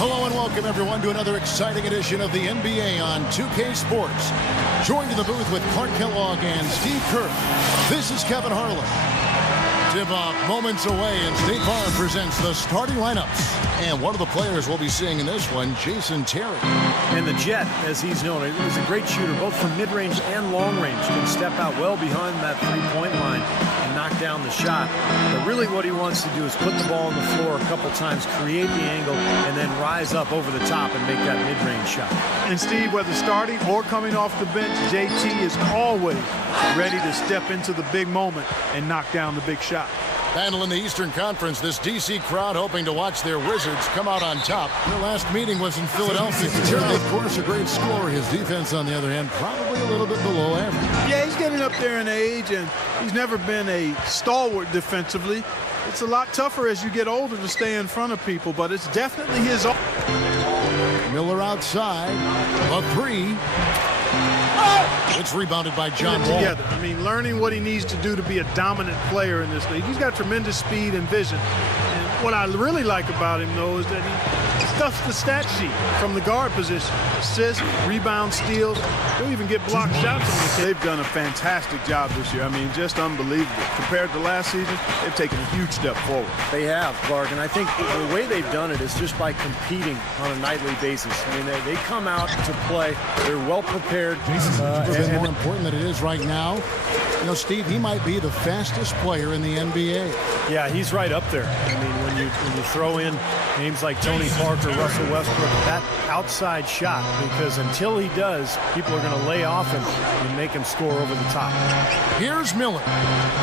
Hello and welcome everyone to another exciting edition of the NBA on 2K Sports. Joined in the booth with Clark Kellogg and Steve Kerr. This is Kevin Harlan. Tip-off moments away, and State Farm presents the starting lineups. And one of the players we'll be seeing in this one, Jason Terry. And the Jet, as he's known, is a great shooter, both from mid-range and long range. He can step out well behind that three-point line and knock down the shot. But really what he wants to do is put the ball on the floor a couple times, create the angle, and then rise up over the top and make that mid-range shot. And Steve, whether starting or coming off the bench, JT is always ready to step into the big moment and knock down the big shot. Battle in the Eastern Conference, this D.C. crowd hoping to watch their Wizards come out on top. Their last meeting was in Philadelphia. Terry, of course, a great scorer. His defense, on the other hand, probably a little bit below average. Yeah, he's getting up there in age, and he's never been a stalwart defensively. It's a lot tougher as you get older to stay in front of people, but it's definitely his own. Miller outside, a three. It's rebounded by John Wall. Together. I mean, learning what he needs to do to be a dominant player in this league. He's got tremendous speed and vision. And what I really like about him, though, is that he stuffs the stat sheet from the guard position. Assists, rebounds, steals. He'll even get blocked shots on the kid. They've done a fantastic job this year. I mean, just unbelievable. Compared to last season, they've taken a huge step forward. They have, Clark, and I think the way they've done it is just by competing on a nightly basis. I mean, they come out to play. They're well prepared. And more important than it is right now, you know, Steve, he might be the fastest player in the NBA. Yeah, he's right up there. I mean, when you throw in names like Tony Parker, Russell Westbrook, that outside shot, because until he does, people are going to lay off him and make him score over the top. Here's Miller.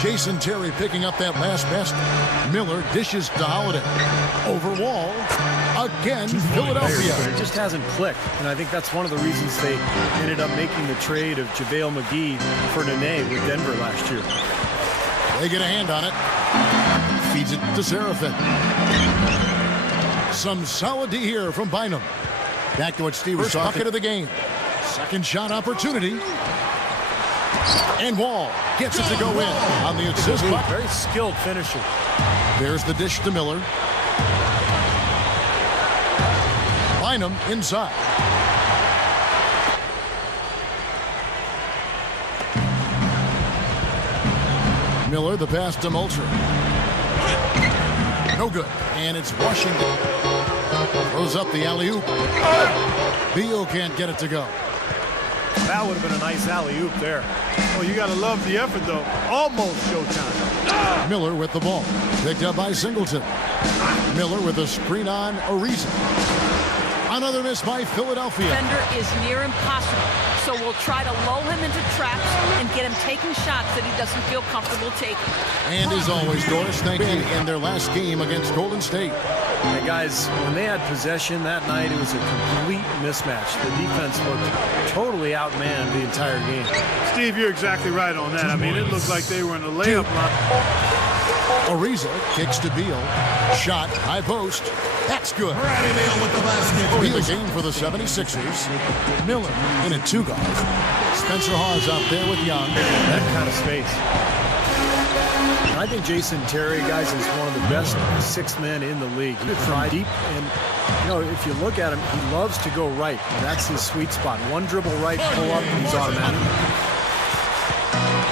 Jason Terry picking up that last basket. Miller dishes to Holiday. Over Wall. Again, Philadelphia. But it just hasn't clicked, and I think that's one of the reasons they ended up making the trade of JaVale McGee for Nene with Denver last year. They get a hand on it. Feeds it to Seraphin. Some solid D here from Bynum. Back to what Steve was talking of the game. Second shot opportunity. And Wall gets it to go in on the assist. Very skilled finisher. There's the dish to Miller. Bynum inside. Miller, the pass to Moultrie. No good. And it's Washington. Throws up the alley-oop. Beal can't get it to go. That would have been a nice alley-oop there. Oh, you got to love the effort, though. Almost showtime. Miller with the ball. Picked up by Singleton. Miller with a screen on Ariza. Another miss by Philadelphia. Defender is near impossible, so we'll try to lull him into traps and get him taking shots that he doesn't feel comfortable taking. And as always, Doris, thank you. In their last game against Golden State. Hey guys, when they had possession that night, it was a complete mismatch. The defense looked totally outmanned the entire game. Steve, you're exactly right on that. I mean, it looked like they were in a layup line. Ariza kicks to Beal. Shot, high post. That's good. Beal game for the 76ers. Miller in a two-guard. Spencer Hawes out there with Young. That kind of space. I think Jason Terry, guys, is one of the best six men in the league. He from deep, and you know, if you look at him, he loves to go right. That's his sweet spot. One dribble right, pull up, and he's automatic.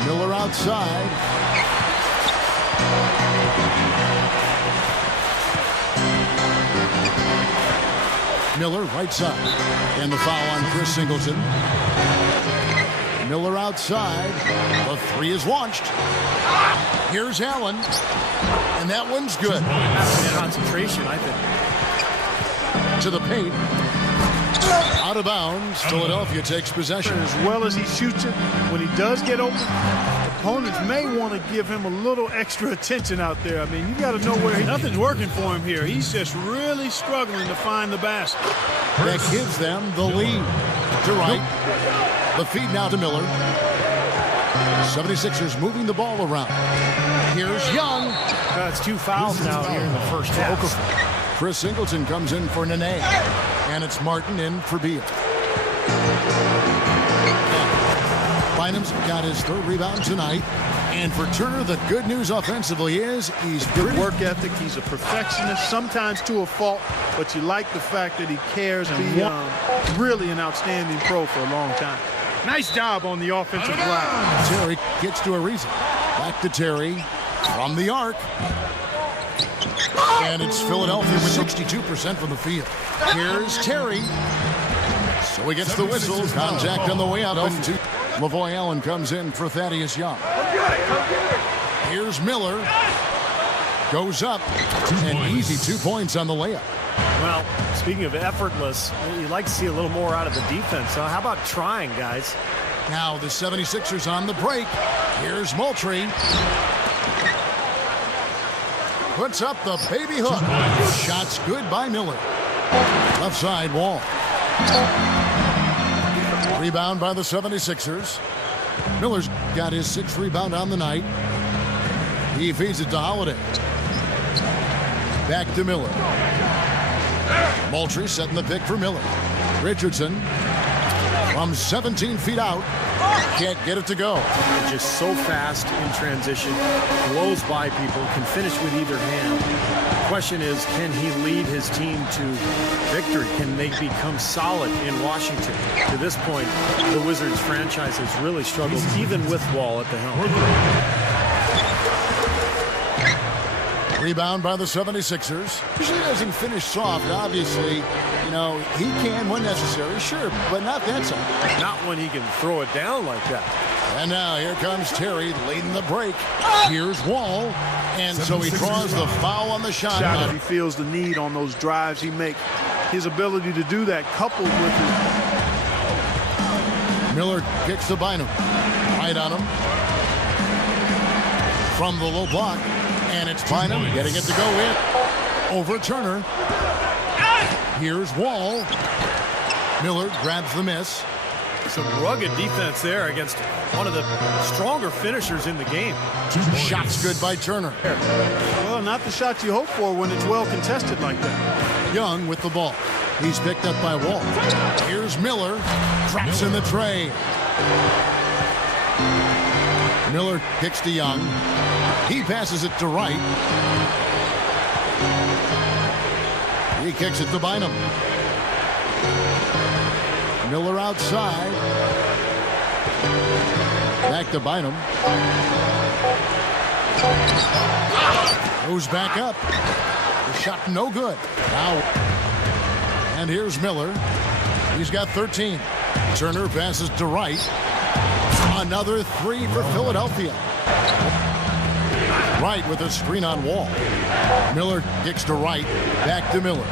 Miller outside. Miller right side. And the foul on Chris Singleton. Miller outside. The three is launched. Here's Allen. And that one's good. Concentration, I think. To the paint. Out of bounds. Philadelphia takes possession. As well as he shoots it, when he does get open, opponents may want to give him a little extra attention out there. I mean, you got to know where nothing's working for him here. He's just really struggling to find the basket. That gives them the lead. To right. The feed now to Miller. 76ers moving the ball around. Here's Young. It's two fouls now here in the first half. Chris Singleton comes in for Nene. And it's Martin in for Beal. Bynum's got his third rebound tonight. And for Turner, the good news offensively is he's good work ethic. He's a perfectionist, sometimes to a fault, but you like the fact that he cares and he's really an outstanding pro for a long time. Nice job on the offensive glass. Terry gets to Ariza. Back to Terry from the arc. And it's Philadelphia with 62% from the field. Here's Terry. So he gets the whistle. Contact on the way out. Lavoy Allen comes in for Thaddeus Young. Here's Miller. Goes up. An easy 2 points on the layup. Well, speaking of effortless, you'd like to see a little more out of the defense. So how about trying, guys? Now the 76ers on the break. Here's Moultrie. Puts up the baby hook. Shots good by Miller. Left side Wall. Rebound by the 76ers. Miller's got his 6th rebound on the night. He feeds it to Holiday. Back to Miller. Moultrie setting the pick for Miller. Richardson from 17 feet out. Can't get it to go. Just so fast in transition. Blows by people. Can finish with either hand. The question is, can he lead his team to victory? Can they become solid in Washington? To this point, the Wizards franchise has really struggled, even with Wall at the helm. Rebound by the 76ers. Usually doesn't finish soft, obviously. You know, he can when necessary, sure, but not that time. Not when he can throw it down like that. And now here comes Terry leading the break. Here's Wall. And so he draws the foul on the shot. If he feels the need on those drives he makes. His ability to do that coupled with his... Miller kicks to Bynum. Right on him. From the low block. And it's Bynum getting it to go in. Over Turner. Here's Wall. Miller grabs the miss. Some rugged defense there against one of the stronger finishers in the game. Shots good by Turner. Well, not the shots you hope for when it's well contested like that. Young with the ball. He's picked up by Wall. Here's Miller. Drops in the tray. Miller kicks to Young. He passes it to Wright. He kicks it to Bynum. Miller outside. Back to Bynum. Goes back up. The shot no good. Now, and here's Miller. He's got 13. Turner passes to Wright. Another three for Philadelphia. Wright with a screen on Wall. Miller kicks to Wright. Back to Miller.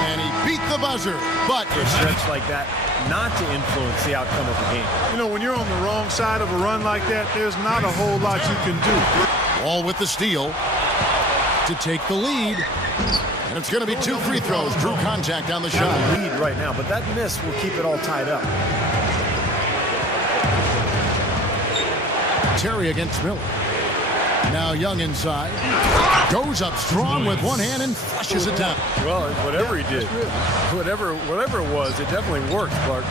And he beat the buzzer. But for a stretch like that, not to influence the outcome of the game. You know, when you're on the wrong side of a run like that, there's not a whole lot you can do. Wall with the steal to take the lead. And it's going to be 2 free throws. Drew contact on the shot. Lead right now, but that miss will keep it all tied up. Terry against Miller. Now Young inside. Goes up strong with one hand and flushes it down. Well, whatever he did, whatever it was, it definitely worked, Clark.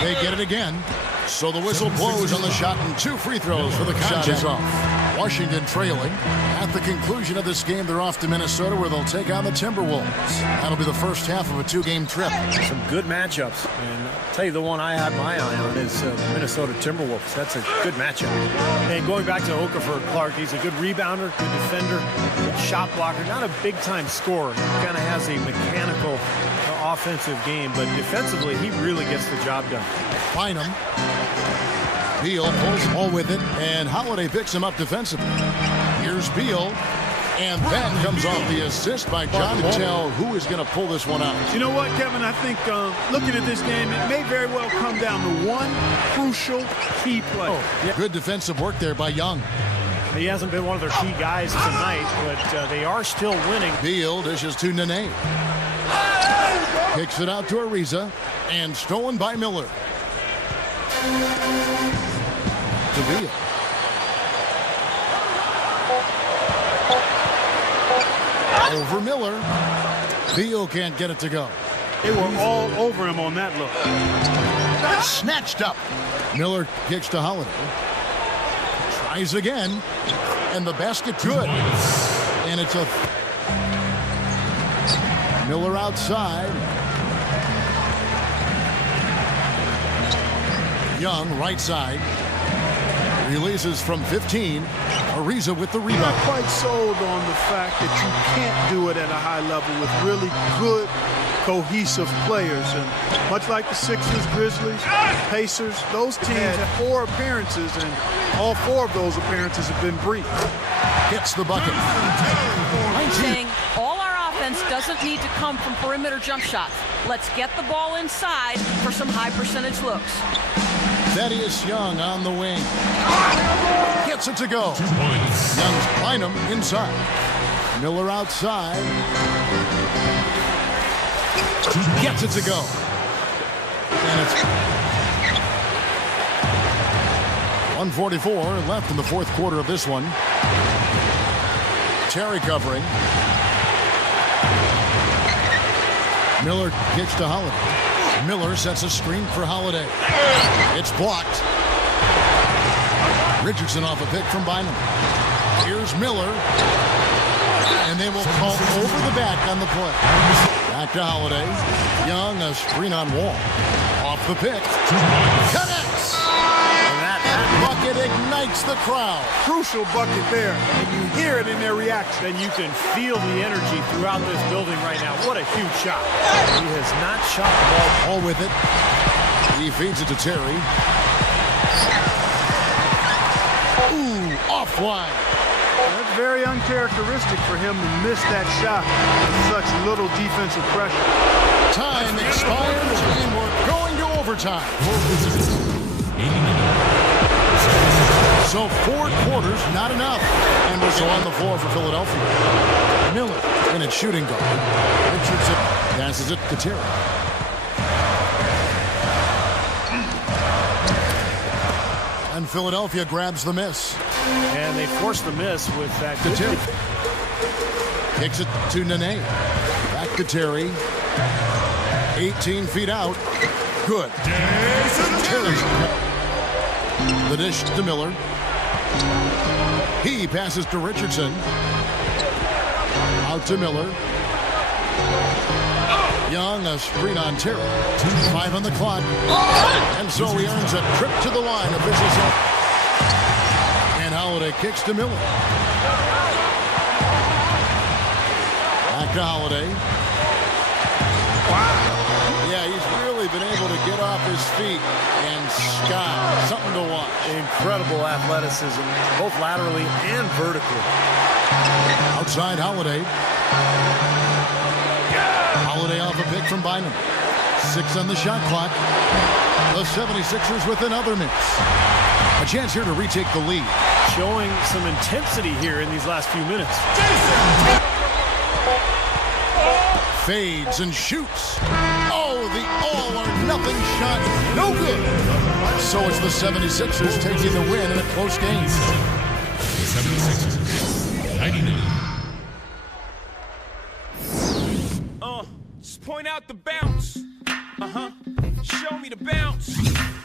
They get it again. So the whistle blows on the shot and 2 free throws for the contest. Shot is off. Washington trailing. At the conclusion of this game, they're off to Minnesota where they'll take on the Timberwolves. That'll be the first half of a 2-game trip. Some good matchups. And I'll tell you, the one I have my eye on is Minnesota Timberwolves. That's a good matchup. And going back to Okafor, Clark, he's a good rebounder, good defender, good shot blocker. Not a big-time scorer. He kind of has a mechanical offensive game, but defensively, he really gets the job done. Bynum. Beal pulls the ball with it, and Holiday picks him up defensively. Here's Beal, and that comes off the assist by John to tell who is going to pull this one out. You know what, Kevin? I think looking at this game, it may very well come down to one crucial key play. Good defensive work there by Young. He hasn't been one of their key guys tonight, but they are still winning. Beal dishes to Nene. Kicks it out to Ariza, and stolen by Miller. To Beal. Over Miller. Beal can't get it to go. They were all over him on that look. Snatched up. Miller kicks to Holiday. Tries again. And the basket good. And it's a Miller outside. Young, right side. Releases from 15. Ariza with the I'm rebound. not quite sold on the fact that you can't do it at a high level with really good, cohesive players. And much like the Sixers, Grizzlies, Pacers, those teams have 4 appearances, and all 4 of those appearances have been brief. Gets the bucket. Saying all our offense doesn't need to come from perimeter jump shots. Let's get the ball inside for some high percentage looks. Thaddeus Young on the wing. Gets it to go. Young's Bynum inside. Miller outside. Gets it to go. And it's 1:44 left in the fourth quarter of this one. Terry covering. Miller kicks to Holiday. Miller sets a screen for Holiday. It's blocked. Richardson off a pick from Bynum. Here's Miller. And they will call over the back on the play. Back to Holiday. Young, a screen on Wall. Off the pick. Connects! And that bucket ignites the crowd. Crucial bucket there, and you hear it in their reaction. And you can feel the energy throughout this building right now. What a huge shot. He has not shot the ball. All with it. He feeds it to Terry. Ooh, offline. That's very uncharacteristic for him to miss that shot with such little defensive pressure. Time expires, and we're going to overtime. So 4 quarters, not enough. And we're so on the floor for Philadelphia. Miller in its shooting guard. Richardson passes it to Terry. And Philadelphia grabs the miss. And they force the miss with that. To Terry. Kicks it to Nene. Back to Terry. 18 feet out. Good. Terry. The dish to Miller. He passes to Richardson. Out to Miller. Young, a screen on Terry. 5 on the clock. And so he earns a trip to the line. Officials up. And Holiday kicks to Miller. Back to Holiday. Wow. Yeah, he's really been able to get off his feet and sky. Something to watch. Incredible athleticism, both laterally and vertically. Outside Holiday. Holiday off a pick from Bynum. 6 on the shot clock. The 76ers with another miss. A chance here to retake the lead. Showing some intensity here in these last few minutes. Fades and shoots. Oh, the all-or-nothing shot. No good. So it's the 76ers taking the win in a close game. The 76ers, 99. Just point out the bounce. Show me the bounce.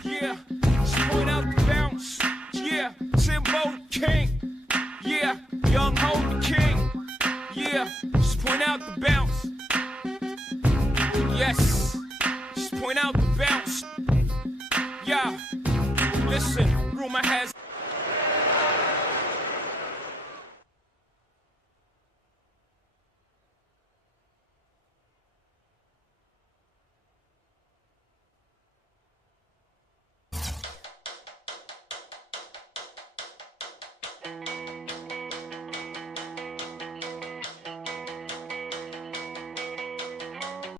Yeah. Just point out the bounce. Yeah. Timbo King. Yeah. Young Ho the King. Yeah. Just point out the bounce. Yes. Just point out the bounce. Yeah. Listen, rumor has